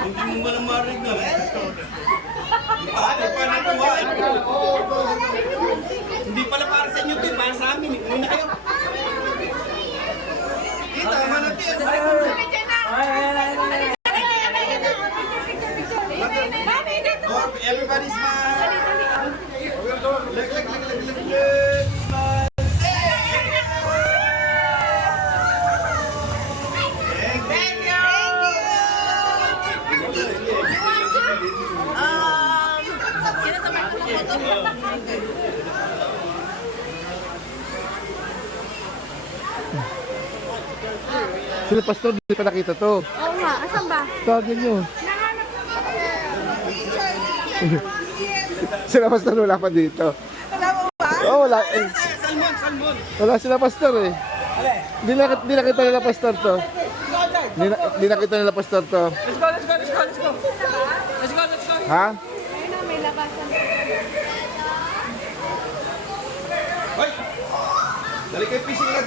Hindi mo malang marig na. Hindi pala para sa inyo, Tim. Para sa amin. Muna kayo. Tama na, Tim. Everybody smile. Smile. Sila pastor, hindi pa nakita to. Oo nga, asan ba? Tawagin nyo. Sila pastor, wala pa dito. Wala mo ba? Oo, wala. Eh, Salmon. wala sila pastor eh. Hindi nakita nila pastor to. Hindi nakita nila pastor to. Let's go. Ha? Ayun na, may labasan. Hoy! Dali kayo fishing rod.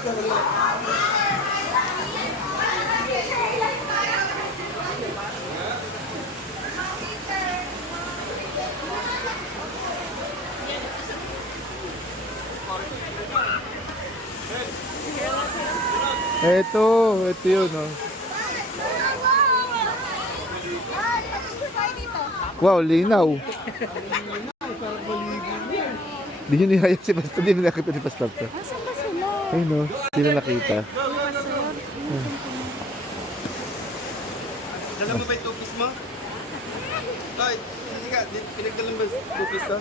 Ito yun oh. Wow, linaw. Hindi nyo nihaya si pastor, hindi nyo nakita ni pastor to. Asan ba sila? Ayun no, hindi na nakita. Dala mo ba yung tupis mo? Toy, sige ka, pinagdalang ba yung tupis to?